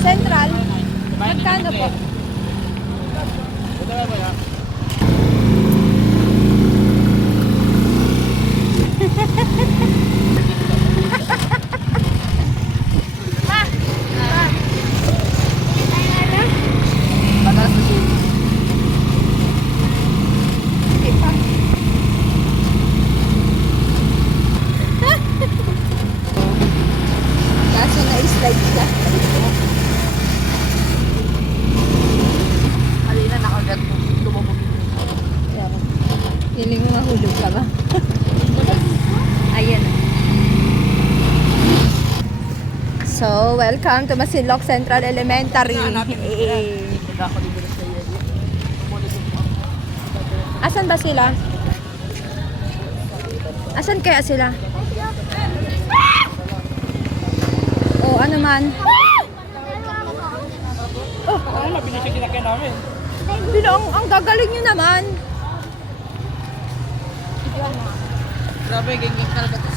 Central. Magkano po? Kaso na-slide siya. Halina na agad lumubog. Hiling mo mahulog ka ba? Ayan. So, welcome to Masinloc Central Elementary. Asan ba sila? Asan kaya sila? Oh, ano man? Oh, Ano na pinasikinakin namin? bilang ang gagaling nyo naman. Grabe, ganyan talaga to.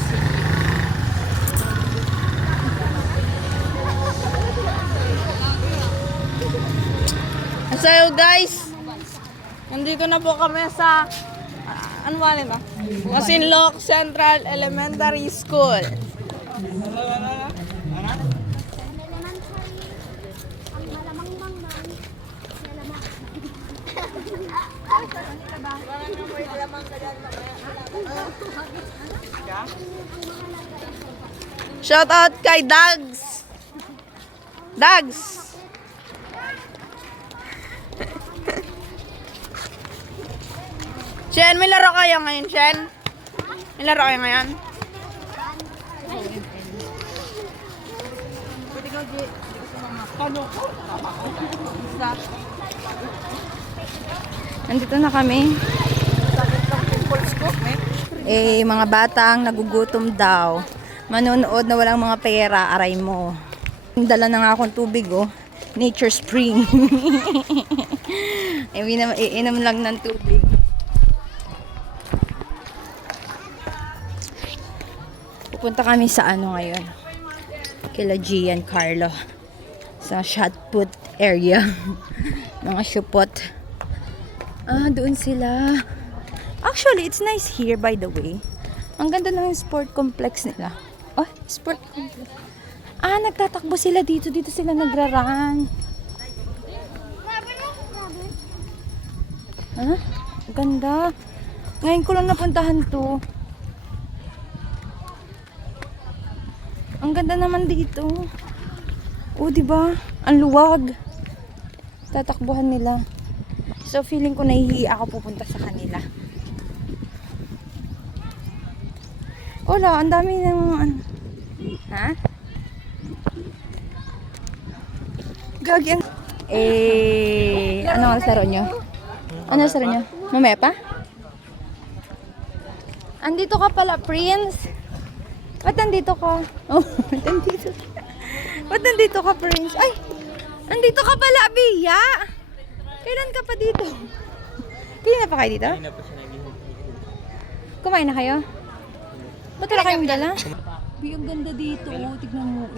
So guys, nandito na po kami sa ano ba nito? Masinloc Central Elementary School. Shout out kay Dags. Dags. Shen, may laro kayo ngayon, Shen? May laro kayo ngayon? Nandito na kami. Mga batang nagugutom daw. Manonood na walang mga pera, aray mo. Dala na nga akong tubig, oh. Nature Spring. Iinom lang ng tubig. Pupunta kami sa ano ngayon. Kila Gian Carlo. Sa shot put area. Mga shupot. Ah, doon sila. Actually, it's nice here, by the way. Ang ganda ng sport complex nila. Oh, sport complex. Ah, nagtatakbo sila dito. Dito sila nagra-run. Ah, ganda. Ngayon ko lang napuntahan to. Ang ganda naman dito. Oh, di ba? Ang luwag. Tatakbuhan nila. So, feeling ko nahihiya ako pupunta sa kanila. Wala, ang dami ng ano. Ha? Gagi. Ano ang laro nyo? Ano ang laro nyo? Mamaya pa? Andito ka pala, Prince. Ba't nandito ka? Oh, nandito. Ba't nandito ka, Prince? Ay! Nandito ka pala, Bia! Kailan ka pa dito? Hindi na pa kayo dito? Kumain na kayo? Ba't wala kayong dala? Bia, ang ganda dito. Tignan mo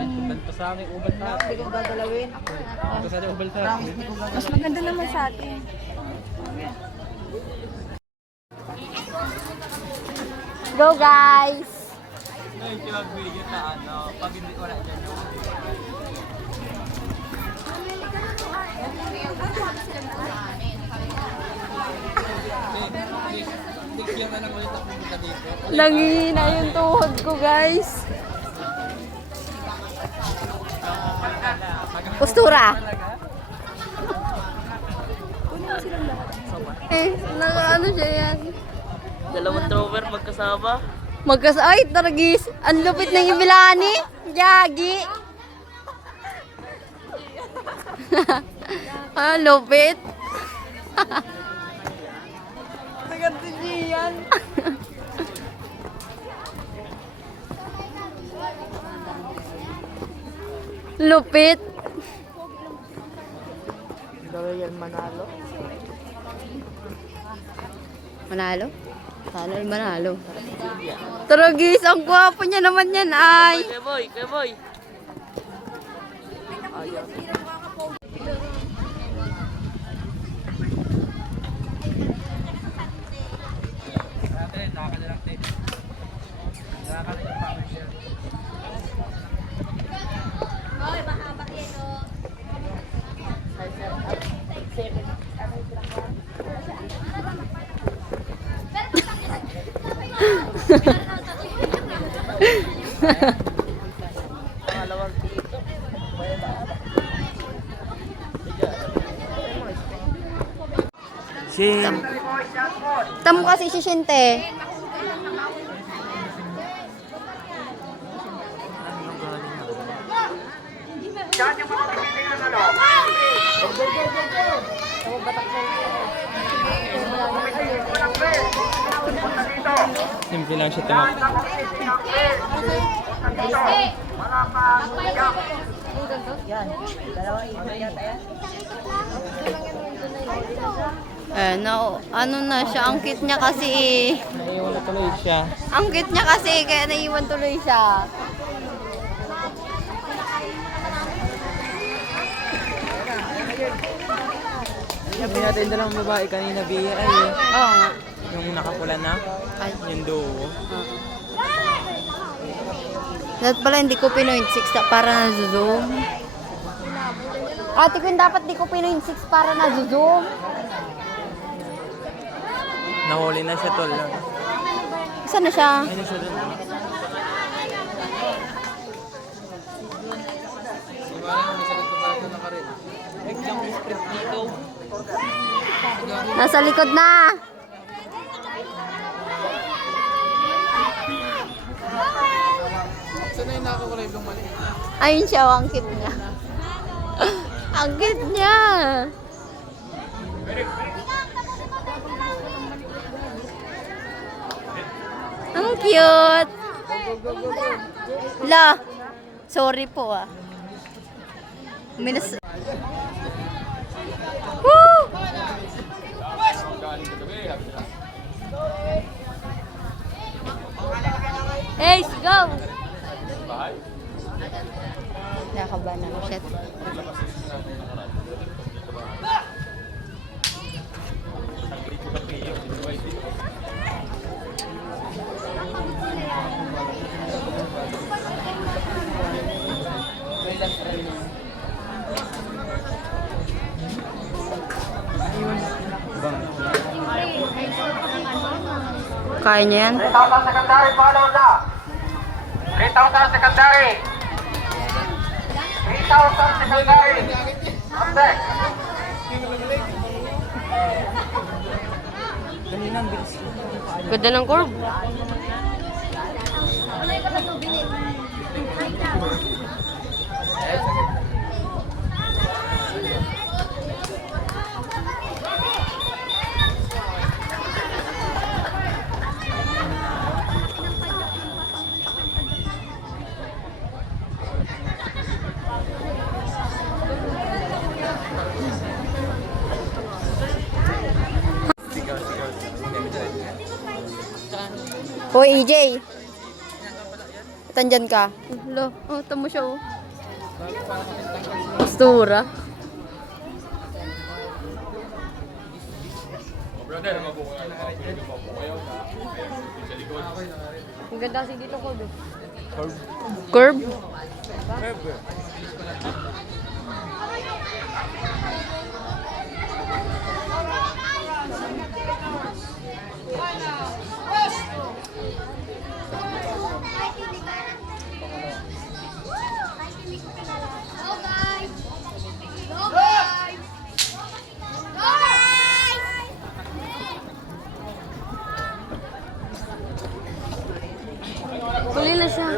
Ganto sa amin, ubat na. Hindi ko gagalawin. Ganto sa amin, ubat na. Mas maganda naman sa atin. Go, guys! Ngayon, siya mag-video na ano, pag hindi wala dyan yung... Next year na lang ulit ako pumunta dito. Nangihina yung tuhod ko, guys. Postura. Naka-ano siya yan. Dalawang trover magkasama. Ay, taragis. Ang lupit ng Ibilani. Yagi. Lupit. Naganto niya yan. Lupit. Daway yan manalo. Manalo? Manalo. Taragis, ang gwapo niya naman yan, ay. Kay boy. Shin. Tamo kasi si Shinte. Simple lang siya tumak. No, ano na siya, ang cute niya kasi. Naiwan na tuloy siya. Ang cute niya kasi, kaya naiwan tuloy siya. Sabi natin dalawang babae kanina, Bia. Ay, Oo nga. yung nakapula na. Ay. Yung duo. Dapat pala hindi ko pinoint 6 para na zoom. Ate ko dapat di ko pinoint 6 para na zoom. Nahuli na siya, tol. Saan na siya? Ayun siya doon. Nasa likod na. Ayun siya, ang cute niya. Ang cute niya. Ang cute. La, sorry po ah. Minas... Woo! Hey, go! Nakakaba na ako, shit. Kaya niya yan? 3,000 secondary, follow na. 3,000 secondary. 3,000 secondary. Contact. Kanina, ang bilis. Ganda ng curve. Hoy, EJ. Tandyan ka. Hello. Oh, tamo siya oh. Stura. Ang ganda kasi dito ko. Curve? Tuloy na siya.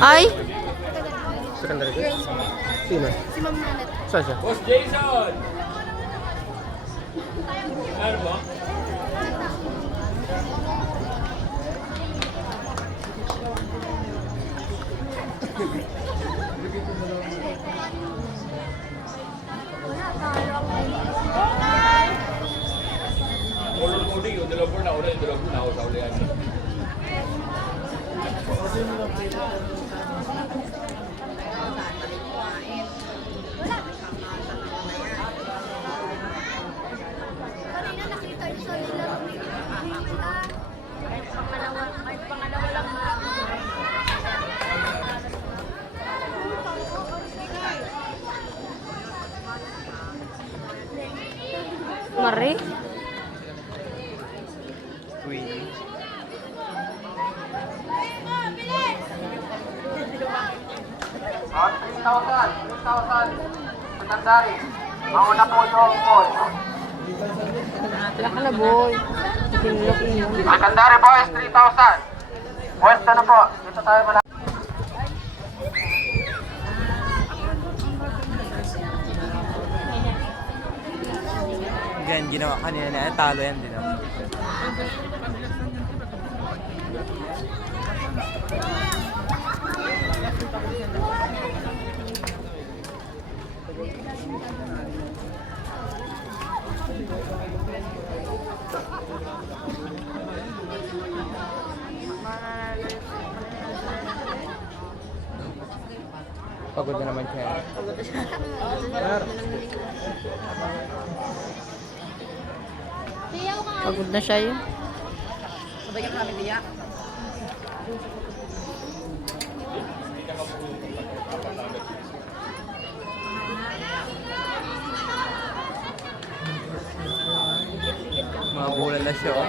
Ay? Secondary ko? Sino? Si Ma'am Nanet. Saan siya? Boss Jason! Ano ba? Mari? Queen. 3,000. Secondary. Mauna po yung boys. Laka na, boy. Secondary boys, 3,000. Boys, ano po? Dito tayo malapit. Yan, ginawa kanina na. Talo yan din ako. Pagod na naman siya. Pagod na siya yun. Sabay ka namin diya. Mga bulan na siya. Oh.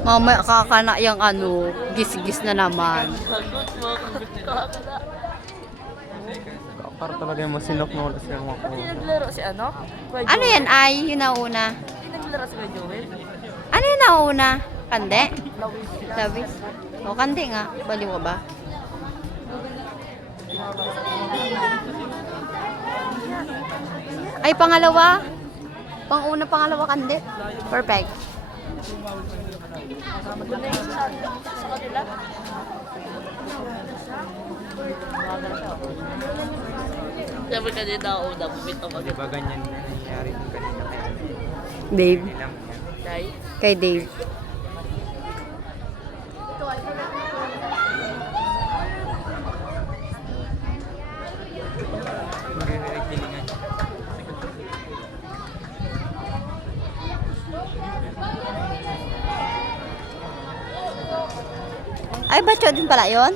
Mamaya kakana yung ano, gis-gis na naman. Para talaga yung masinok na wala silang mga kuha. Naglaro si ano? Ano yan ay? Yun nauna. Naglaro si Joel. Ano yun nauna? Kande? Lawis. O, kande nga. Baliw ka ba? Ay, pangalawa. Pang-una, pangalawa, kande. Perfect. Sa kanila. Sabi kanina ako na bumitaw Di ba ganyan na nangyayari kung kanina kaya? Dave. Ilang Day. Kay Dave. kilingan. Ay, bacho din pala yun?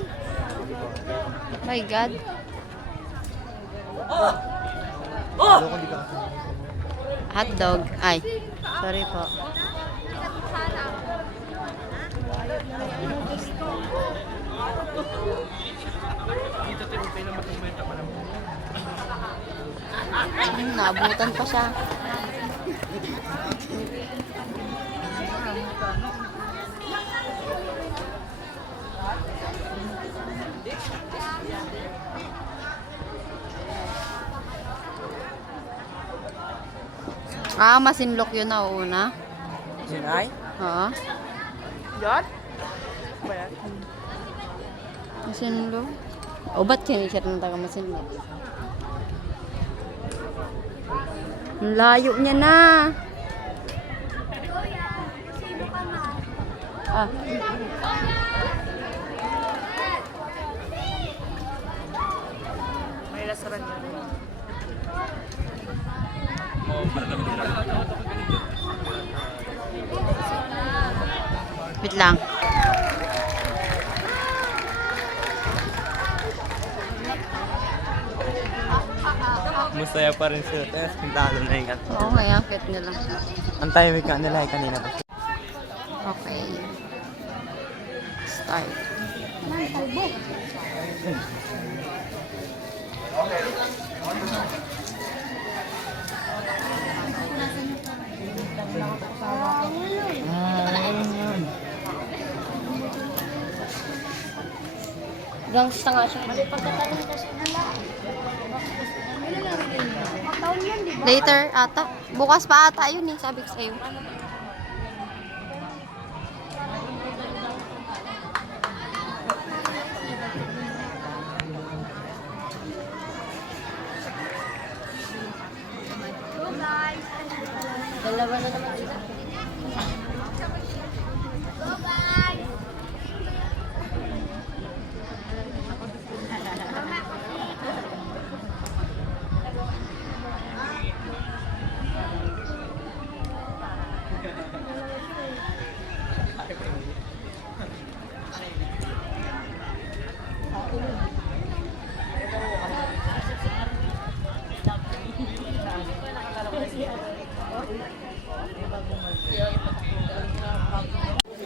My God. Hotdog. Ay, sorry po. Naabutan pa siya. Ah, masinlok yun na una. Yun ay? Oo. Yan? Ba yan? Masinlok. O, ba't kinisir ng taga masinlok? Ang layo niya na. Ah. May restaurant yan. Wait lang. Masaya pa rin sila. Tapos pintalo na yung ato. Oo, kaya akit nila. Ang timing ka nila ay kanina pa. Okay. Start. Gangsta nga siya. Later ata. Bukas pa ata yun eh, sabi ko sa'yo. Dalawa na naman sila.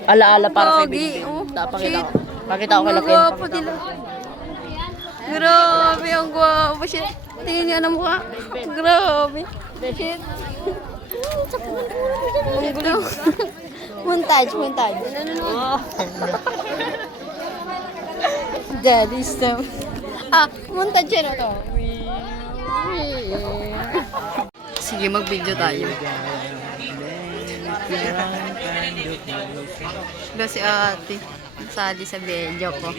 Alaala para kay Pogi, Bingbing. oh, Pakita shit. ko. Pakita ko kay Ang Lakin. gwapo nila. Grabe, ang gwapo siya. Tingnan niyo ang mukha. Grabe. Shit. Ang gulo. Montage, montage. Daddy stuff. Montage yan ito. Sige, mag-video tayo. Ito si ate. Sali sa video ko.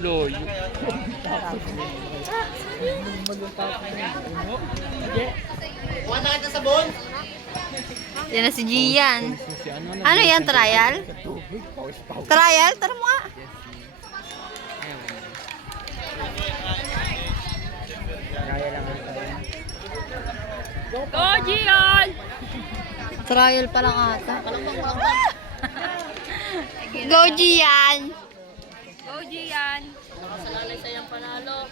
Loyo. Yan na si Gian. Ano yan, trial? Trial? Tara mo nga. Go, Gian! Trial pa lang ata. Go, Gian! Go, Gian! Masalalay sayang panalo.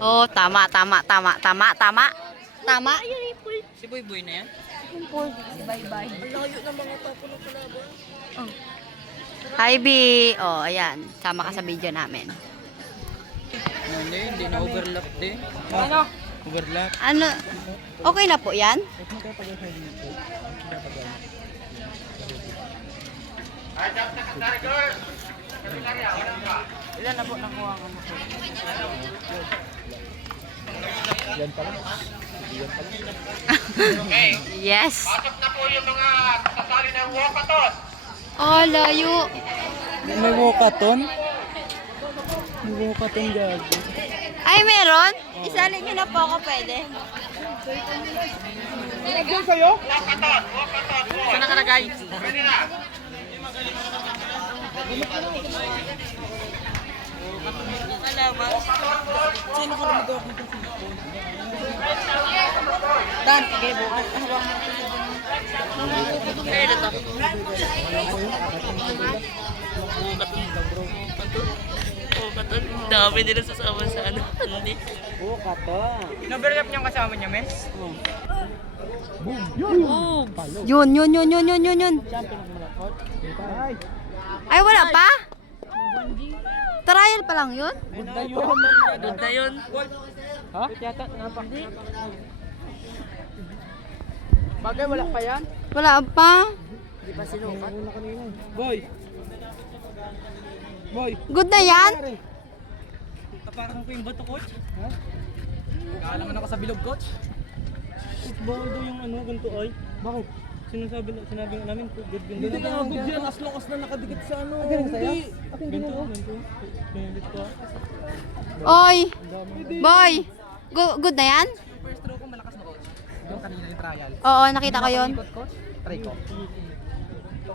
Oh, tama. Tama? Si Boy Boy na yan? Hi, B. Oh, ayan. Sama ka sa video namin. Hindi na overlap din. Ano? Overlap. Ano? Okay na po yan? Ilan na po nakuha nga mo? Yes. Pasok na po yung mga sasali ng walkathon. Oh, layo. May walkathon? May walkathon gago. Ay, meron? Isali niyo na po ako pwede. Saan nakalagay? Pwede na. Dan, sige, bukas. Eh, ito. Dami nila sasama sa ano. Hindi. Overlap niyang kasama niya, mes? Yun. Ay, wala pa? Trial pa lang yun? Doon na yun. Ha? Yata, napak. Bagay, wala pa yan? Wala pa? Di pa sinukat. Boy! Boy! Good na yan? Kaparang ko yung bato, coach? Ha? Kaalangan ako sa bilog, coach? Bawal daw yung ano, ganito ay. Bakit? Sinabi nga namin, good ganito. Hindi na good yan, as long as na nakadikit sa ano. Hindi. Ganito. Ganito ko. Oy! Boy! Good na yan? First throw ko, malakas na, coach. Yung kanina yung trial. Oo, nakita ko yun. Ikot, coach? Try ko.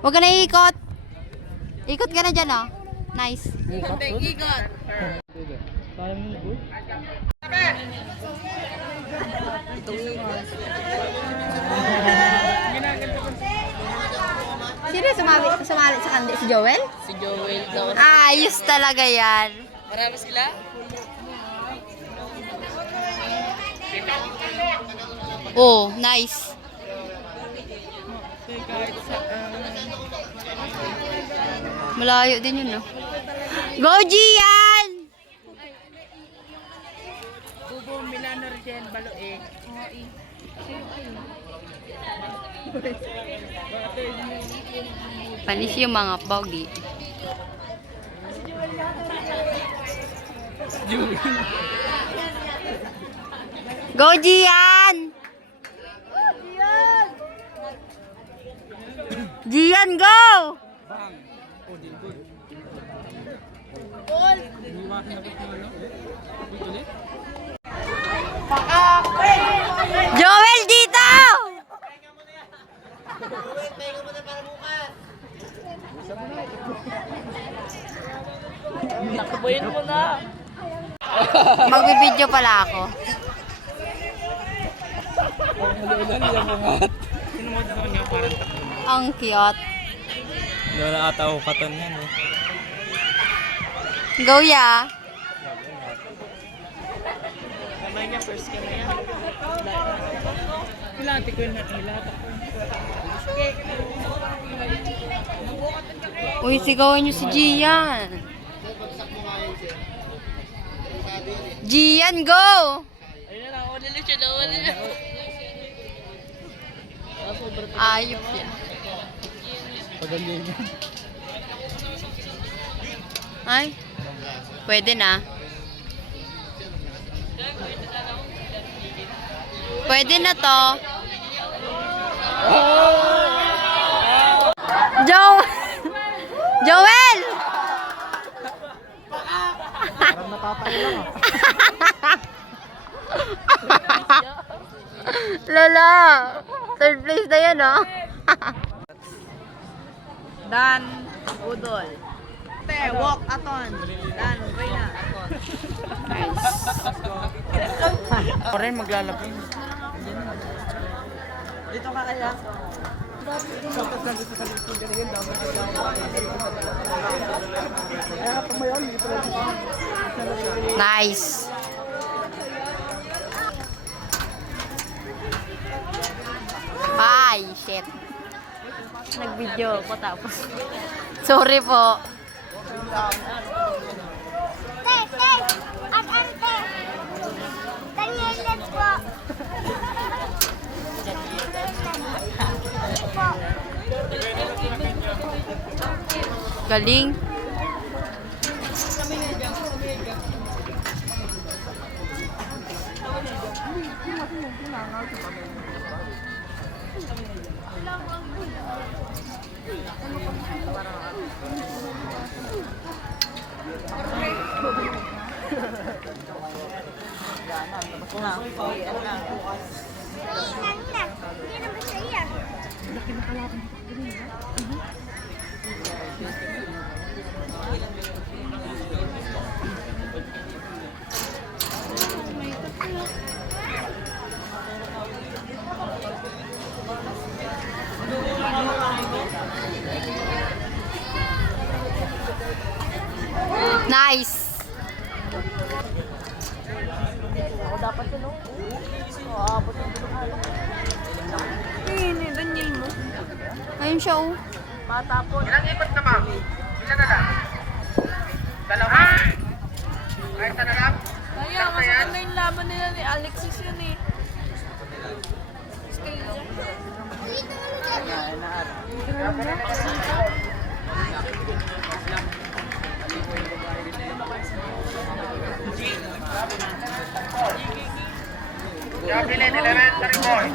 Huwag ka na iikot. Ikot ka na dyan, oh. Nice. Kaya mo yung good? Sino sumali sa kandi? Si Joel? Si Joel daw. Ayos talaga yan. Marami sila? Oh, nice. Malayo din yun, no? Go, Gian! Bubo Milano Rizal Baloe. Panis yung mga pogi. Go, Gian! Gian, go! Oh, di good. Joel, dito! Takbuhin mo na. Magbibideo pala ako. Ang cute. Hindi na ata ako katon yan eh. Go, ya. Kamay niya, first ka na yan. Ilati ko yun na ilata ko. Uy, sigawan niyo si Gian. Gian, go! Ayun na, ako nila siya, nawa nila. Ayop yan. Pagaling niya. Ay, pwede na. Pwede na to. Joel! Parang natatay lang ah. Lala! Third place na yan, oh. Dan, udol. Te, walk aton. Dan, okay na. Ako rin maglalapin. Dito ka kaya? Nice. Ay, shit. Nag-video ko tapos. Sorry po. Galing. Nice. Hindi, Daniel mo. Ayun siya, oh. Matapon. Ilang ikot na ma'am? Ilan na lang? Dalawa? Ay, isa na lang? Kaya, mas maganda yung laban nila ni Alexis yun eh. Skill niya. Jabilin, elementary boy.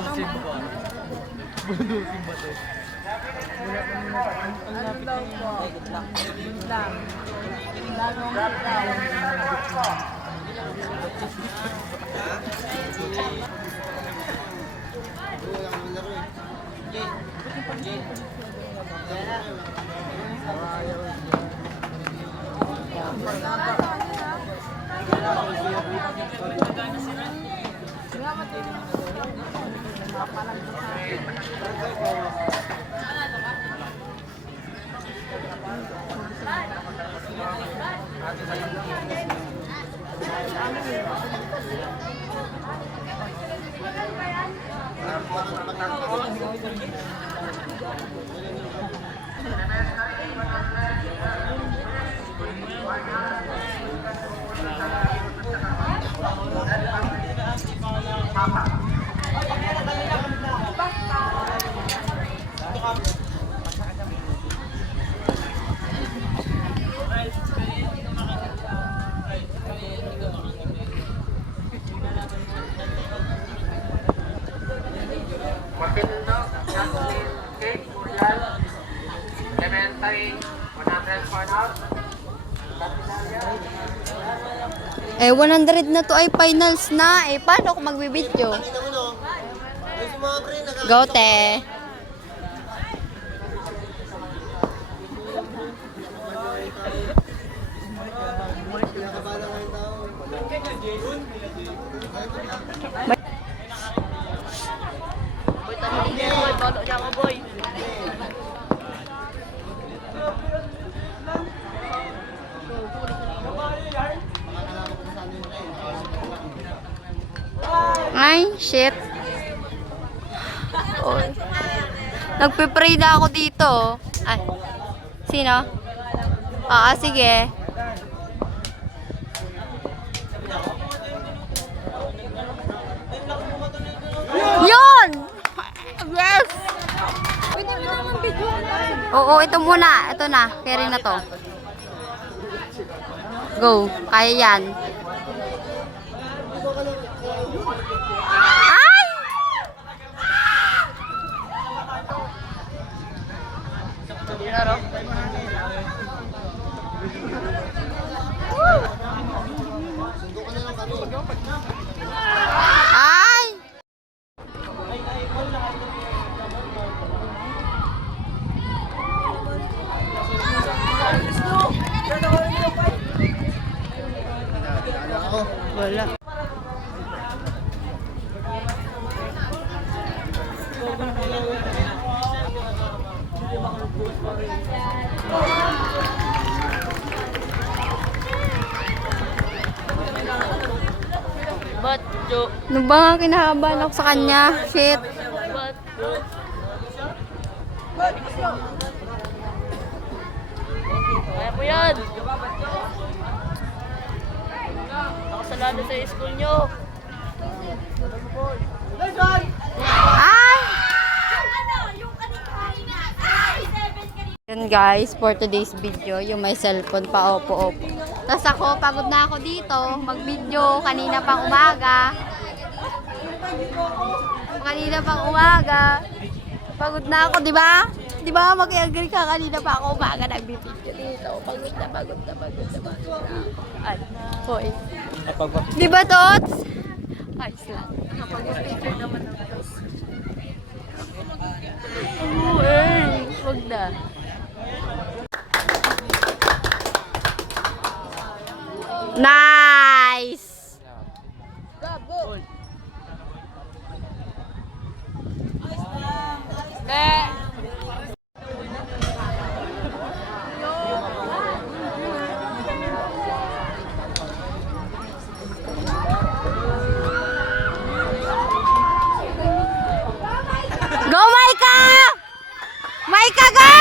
Matildo, Justin, Kate, Uriel, elementary, 100 point out. Eh, 100 na to ay finals na. Eh, paano kung magbibidyo? Go, te. Boy, tanong niya boy. Balo niya ako boy. Ay, shit. Oh. Nagpe-pray na ako dito. Ay. Sino? Sige. Yun! Yes! Oo, ito muna. Ito na. Carry na to. Go. Kaya yan. Ay! Ay! Wala. Ano ba? Kinakabahan ako sa kanya. Shit. Kaya po yan. Nakasalado sa school nyo. Ay! Yun guys, for today's video, yung may cellphone pa opo-opo. Tapos ako, pagod na ako dito, mag-video kanina pang umaga. Pagod na ako, di ba? Di ba? Mag-i-agree ka kanina pa ako umaga nag-video dito. Pagod na. Ano? Hoy. Di ba, Tots? Ayos lang. Nakapag-picture naman ako. Wag na. Nice! Go, Maika! Maika, go!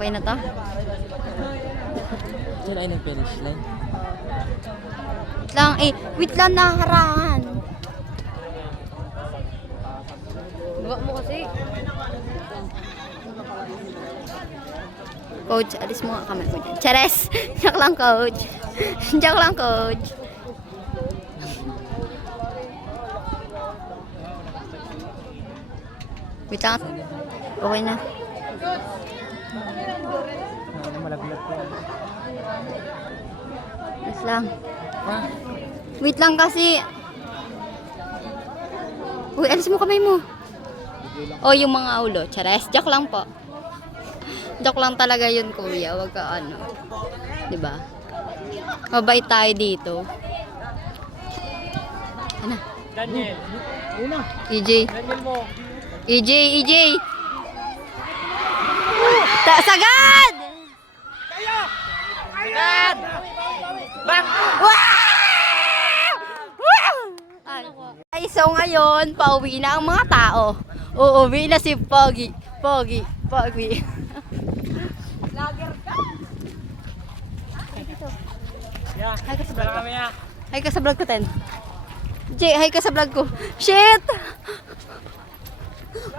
Okay na to? Diyan ay nag-finish line. Wait lang, nakaharangan. Gawa mo kasi. Coach, alis mo nga kamay mo dyan. Chares! Joke lang, coach. Joke lang, coach. Wait lang. Okay na. Malaglag ko. Wait lang. Wait lang kasi. Uy, alis mo kamay mo. O, yung mga ulo. Chares. Joke lang po. Joke lang talaga yun, kuya. Wag ka ano. Diba? Mabait tayo dito. Ano? Daniel. Una. EJ. Daniel mo. EJ. Sagad! Agad! Back! Ay, so ngayon, pauwi na ang mga tao. Uuwi na si Pogi. Pogi. Yeah. Hi ka sa vlog ko. Kami ya. Hi ka sa vlog ko, Ten. Jay, hi ka sa vlog ko. Shit!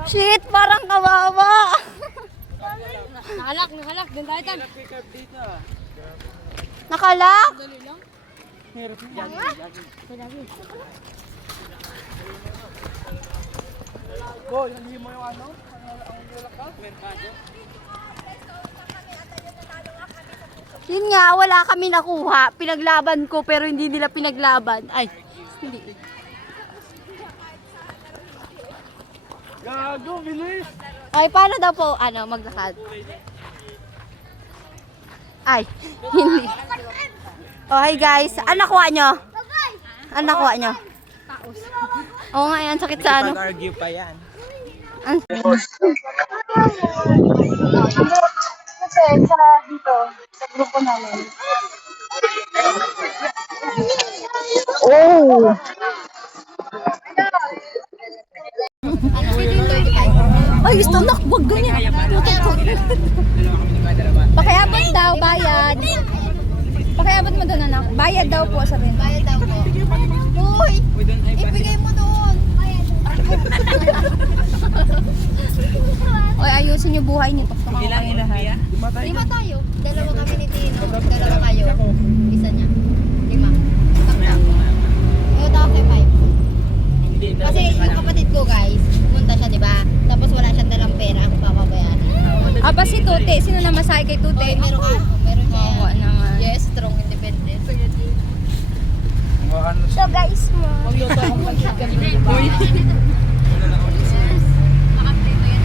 Shit, parang kawawa. Nakalak. Doon tayo tan. Nakalak? Boy, hindi mo yung ano? Ang bulak ka? Merkado. Yun nga, wala kami nakuha. Pinaglaban ko pero hindi nila pinaglaban. Ay, hindi. Gago, bilis! Ay, paano daw po, maglakad? Ay, hindi. Oh, hi guys. Ano nakuha nyo? Ano nakuha nyo? Oo nga yan, sakit sa ano. Pag-argue pa yan. sa dito, sa grupo namin. Oh! Ay, gusto nakbog ganyan. Pakiabot daw, bayad. Pakiabot mo doon, anak. Bayad daw po, sabihin. Bayad daw po. Uy! Ibigay mo doon. Oy, ayusin yung buhay niyo. Tuktok ako kayo lahat. 5 tayo. 2 kami ni Tino. 2 kayo. Isa niya. 5. Takta. Ito ako kay 5. Kasi yung kapatid ko guys, pumunta siya, di ba? Tapos wala siyang dalang pera kung papabayaan. Aba si Tute. Sino na masahe kay Tute? Okay, meron ka. Meron ka. Oo naman. Yes, strong, independent. So guys mo.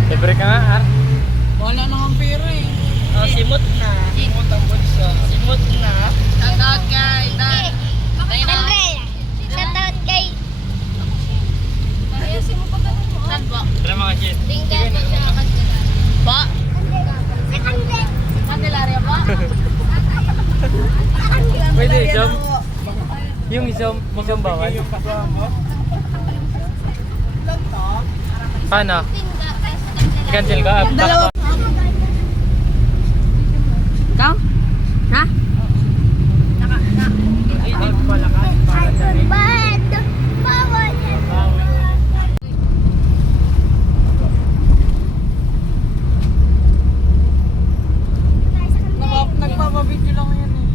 Libre ka nga, Ar. Wala na kang pera eh. Simot na. Simot ang bulsa. Simot na. Shoutout kay Dan. Andre, shoutout kay Saan po? Tara mga Jet. Tinggan mo siya kasi. Po? Candelaria po? Pwede, isang. Yung isang bawal. Paano? I-cancel ka? Dalawa. Ikaw? Ha? Nagpapabidyo lang yan eh.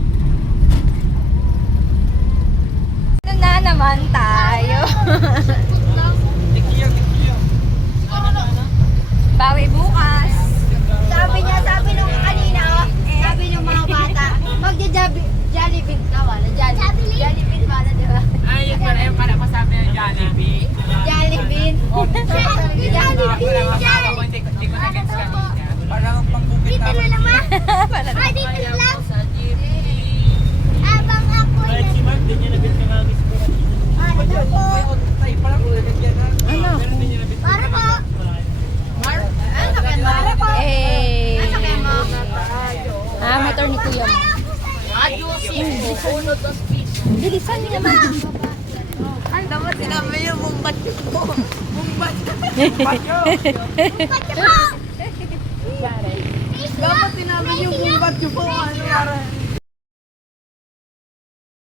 Ano na naman tayo? Bawi bukas. Sabi nung kanina, sabi nung mga bata, magja-Jollibee ka wala. Jollibee wala, di ba? Ayun pala masabi yung Jollibee. Jollibee. Hindi ko na-gets kanina. Parang pangbukit dito na naman. Ay, dito na lang. Abang ako. Kahit si Mark, din niya nabit ka nga miss ko. Ano po? Ay, parang ulagyan na. Ano? Para po. Para po. Eh. Motor ni Kuya mo. Bilisan niyo naman. Dapat sinabi yung bumbat mo. Dapat sinabi yung bumbat mo. Ano